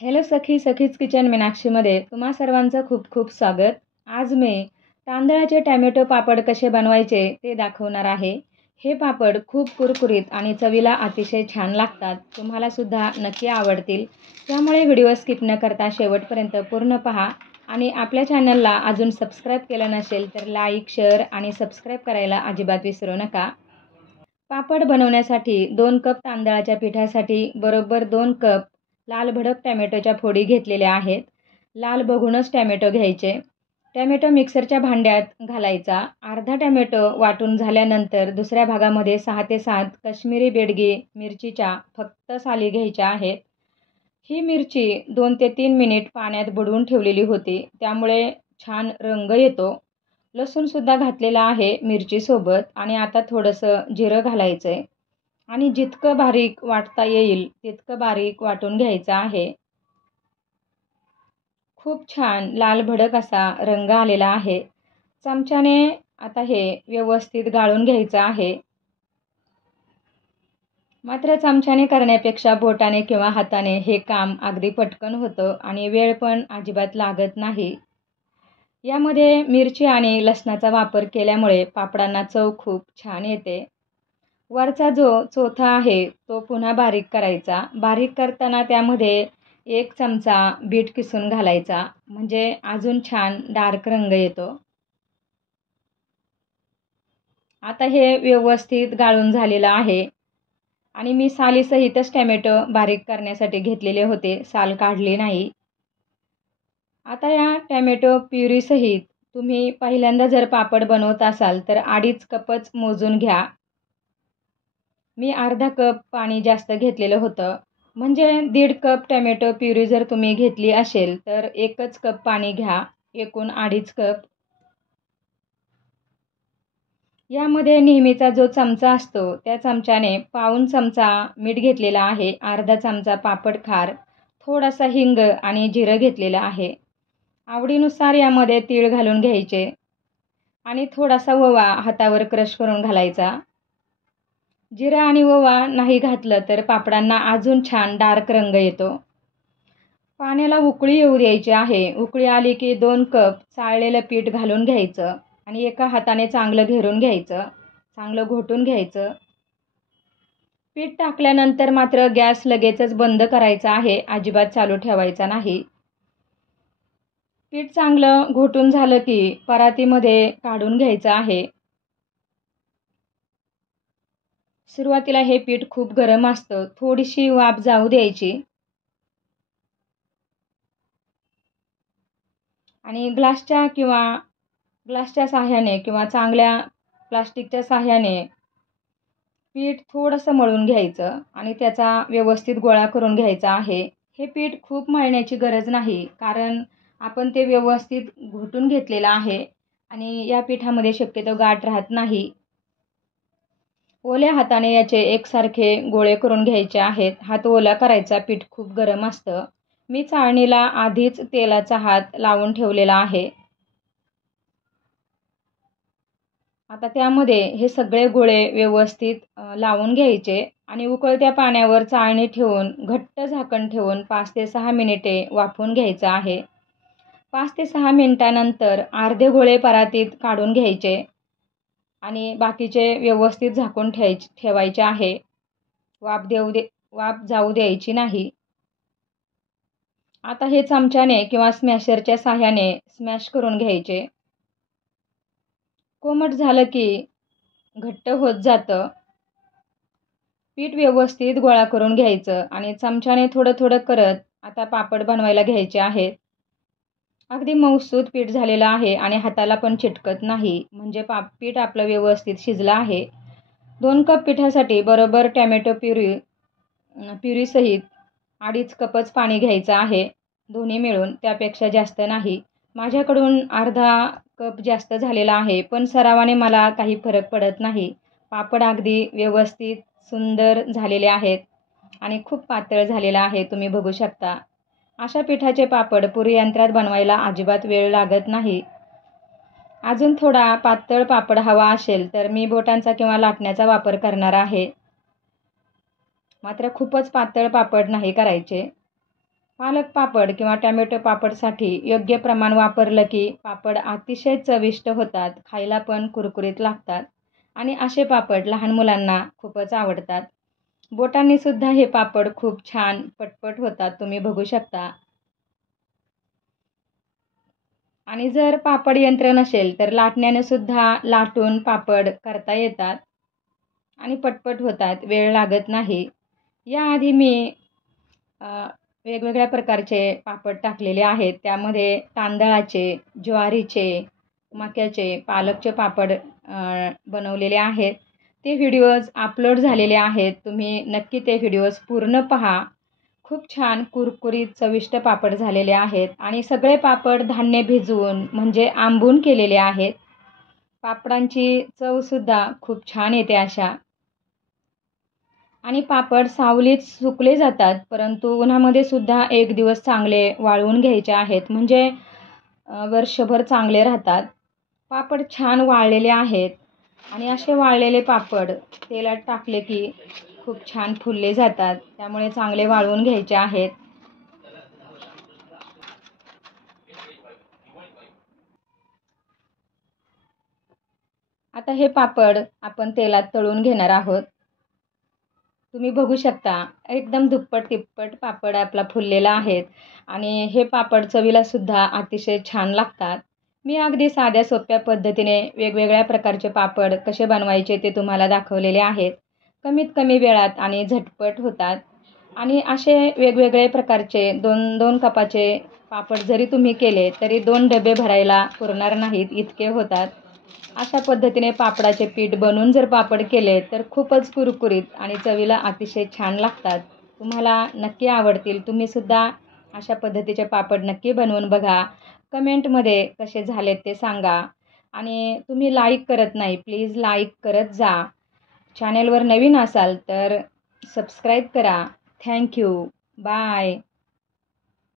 Hello सखी सखीज kitchen मीनाक्षीमध्ये तुम्हा सर्वांचं खूप खूप स्वागत. आज मी तांदळाचे टॅमॅटो पापड कसे बनवायचे ते दाखवणार आहे. हे पापड खूप कुरकुरीत आणि चवीला अतिशय छान लागतात. तुम्हाला सुद्धा नक्की आवडतील. त्यामुळे व्हिडिओ स्किप न करता शेवटपर्यंत पूर्ण पहा आणि आपल्या चॅनलला अजून सबस्क्राईब केलं नसेल तर लाईक, शेअर आणि सबस्क्राईब करायला अजिबात विसरू नका. पापड बनवण्यासाठी 2 कप तांदळाच्या पिठासाठी बरोबर 2 कप लाल भडक टॅमॅटोच्या फोडी घेतलेल्या आहेत. लाल बघूनच टॅमॅटो घ्यायचे. टॅमॅटो मिक्सरच्या भांड्यात घालायचा. अर्धा टॅमॅटो वाटून झाल्यानंतर दुसऱ्या भागामध्ये 6 ते 7 काश्मीरी बेडगी मिरचीच्या फक्त साली घ्यायच्या आहेत. ही मिरची 2 ते 3 मिनिट पाण्यात बुडवून ठेवलेली होती, त्यामुळे छान रंग येतो. लसूणसुद्धा घातलेला आहे मिरचीसोबत आणि आता थोडंसं जिरं घालायचं आहे. आणि जितकं बारीक वाटता येईल तितकं बारीक वाटून घ्यायचं आहे. खूप छान लाल भडक असा रंग आलेला आहे. चमच्याने आता हे व्यवस्थित गाळून घ्यायचं आहे. मात्र चमच्याने करण्यापेक्षा बोटाने किंवा हाताने हे काम अगदी पटकन होतं आणि वेळ पण अजिबात लागत नाही. यामध्ये मिरची आणि लसणाचा वापर केल्यामुळे पापडांना चव खूप छान येते. वरचा जो चोथा आहे तो पुन्हा बारीक करायचा. बारीक करताना त्यामध्ये 1 चमचा बीट किसून घालायचा, म्हणजे अजून छान डार्क रंग येतो. आता हे व्यवस्थित गाळून झालेलं आहे आणि मी सालीसहितच टॅमॅटो बारीक करण्यासाठी घेतलेले होते, साल काढली नाही. आता या टॅमॅटो प्युरीसहित तुम्ही पहिल्यांदा जर पापड बनवत असाल तर 2.5 कपच मोजून घ्या. मी अर्धा कप पाणी जास्त घेतलेलं होतं, म्हणजे 1.5 कप टॅमॅटो प्युरी जर तुम्ही घेतली असेल तर 1च कप पाणी घ्या, एकूण 2.5 कप. यामध्ये नेहमीचा जो चमचा असतो त्या चमच्याने पाऊण चमचा मीठ घेतलेला आहे, अर्धा चमचा पापड खार, थोडासा हिंग आणि जिरं घेतलेलं आहे. आवडीनुसार यामध्ये तीळ घालून घ्यायचे आणि थोडासा ओवा हातावर क्रश करून घालायचा. जिरं आणि ओवा नाही घातलं तर पापडांना अजून छान डार्क रंग येतो. पाण्याला उकळी येऊ द्यायची आहे. उकळी आली की 2 कप चाळलेलं पीठ घालून घ्यायचं आणि एका हाताने चांगलं घेरून घ्यायचं, चांगलं घोटून घ्यायचं. पीठ टाकल्यानंतर मात्र गॅस लगेचच बंद करायचा आहे, अजिबात चालू ठेवायचा नाही. पीठ चांगलं घोटून झालं की परातीमध्ये काढून घ्यायचं आहे. सुरुवातीला हे पीठ खूप गरम असतं, थोडीशी वाफ जाऊ द्यायची आणि ग्लासच्या साहाय्याने किंवा चांगल्या प्लास्टिकच्या साहाय्याने पीठ थोडंसं मळून घ्यायचं आणि त्याचा व्यवस्थित गोळा करून घ्यायचा आहे. हे पीठ खूप मळण्याची गरज नाही, कारण आपण ते व्यवस्थित घोटून घेतलेलं आहे आणि या पिठामध्ये शक्यतो गाठ राहत नाही. ओल्या हाताने याचे एकसारखे गोळे करून घ्यायचे आहेत. हात ओला करायचा, पीठ खूप गरम असतं. मी चाळणीला आधीच तेलाचा हात लावून ठेवलेला आहे. आता त्यामध्ये हे सगळे गोळे व्यवस्थित लावून घ्यायचे आणि उकळत्या पाण्यावर चाळणी ठेवून घट्ट झाकण ठेवून 5 ते 6 मिनिटे वाफवून घ्यायचं आहे. 5 ते 6 मिनिटानंतर अर्धे गोळे परातीत काढून घ्यायचे आणि बाकीचे व्यवस्थित झाकून ठेवायचे आहे. वाफ जाऊ द्यायची नाही. आता हे चमच्याने किंवा स्मॅशरच्या साहाय्याने स्मॅश करून घ्यायचे. कोमट झालं की घट्ट होत जातं. पीठ व्यवस्थित गोळा करून घ्यायचं आणि चमच्याने थोडं थोडं करत आता पापड बनवायला घ्यायचे आहेत. अगदी मऊसूत पीठ झालेलं आहे आणि हाताला पण चिटकत नाही, म्हणजे पीठ आपलं व्यवस्थित शिजलं आहे. 2 कप पिठासाठी बरोबर टॅमॅटो प्युरीसहित 2.5 कपच पाणी घ्यायचं आहे, दोन्ही मिळून, त्यापेक्षा जास्त नाही. माझ्याकडून अर्धा कप जास्त झालेला आहे, पण सरावाने मला काही फरक पडत नाही. पापड अगदी व्यवस्थित सुंदर झालेले आहेत आणि खूप पातळ झालेला आहे, तुम्ही बघू शकता. अशा पिठाचे पापड पुरी यंत्रात बनवायला अजिबात वेळ लागत नाही. अजून थोडा पातळ पापड हवा असेल तर मी बोटांचा किंवा लाटण्याचा वापर करणार आहे. मात्र खूपच पातळ पापड नाही करायचे. पालक पापड किंवा टॅमॅटो पापडसाठी योग्य प्रमाण वापरलं की पापड अतिशय चविष्ट होतात, खायला पण कुरकुरीत लागतात आणि असे पापड लहान मुलांना खूपच आवडतात. बोटांनी सुद्धा हे पापड खूप छान पटपट होतात, तुम्ही बघू शकता. आणि जर पापड यंत्र नसेल तर लाटण्याने सुद्धा लाटून पापड करता येतात आणि पटपट होतात, वेळ लागत नाही. याआधी मी अ, वेगवेगळ्या प्रकारचे पापड टाकलेले आहेत. त्यामध्ये तांदळाचे, ज्वारीचे, मक्याचे, पालकचे पापड बनवलेले आहेत. ते व्हिडिओज अपलोड झालेले आहेत. तुम्ही नक्की ते व्हिडिओज पूर्ण पहा. खूप छान कुरकुरीत चविष्ट पापड झालेले आहेत आणि सगळे पापड धान्य भिजवून म्हणजे आंबून केलेले आहेत. पापडांची चवसुद्धा खूप छान येते अशा. आणि पापड सावलीत सुकले जातात, परंतु उन्हामध्ये सुद्धा 1 दिवस चांगले वाळवून घ्यायचे आहेत, म्हणजे वर्षभर चांगले राहतात. पापड छान वाळलेले आहेत आणि असे वाळलेले पापड तेलात टाकले की खूप छान फुलले जातात, त्यामुळे चांगले वाळवून घ्यायचे आहेत. आता हे पापड आपण तेलात तळून घेणार आहोत. तुम्ही बघू शकता एकदम दुप्पट तिप्पट पापड आपला फुललेला आहेत आणि हे पापड चवीला सुद्धा अतिशय छान लागतात. मी अगदी साध्या सोप्या पद्धतीने वेगवेगळ्या प्रकारचे पापड कसे बनवायचे ते तुम्हाला दाखवलेले आहेत. कमीत कमी वेळात आणि झटपट होतात आणि असे वेगवेगळे प्रकारचे 2-2 कपाचे पापड जरी तुम्ही केले तरी 2 डबे भरायला पुरणार नाहीत, इतके होतात. अशा पद्धतीने पापडाचे पीठ बनवून जर पापड केले तर खूपच कुरकुरीत आणि चवीला अतिशय छान लागतात. तुम्हाला नक्की आवडतील. तुम्हीसुद्धा अशा पद्धतीचे पापड नक्की बनवून बघा. कमेंटमध्ये कसे झालेत ते सांगा आणि तुम्ही लाईक करत नाही, प्लीज लाईक करत जा. चॅनेलवर नवीन असाल तर सबस्क्राईब करा. Thank you. बाय.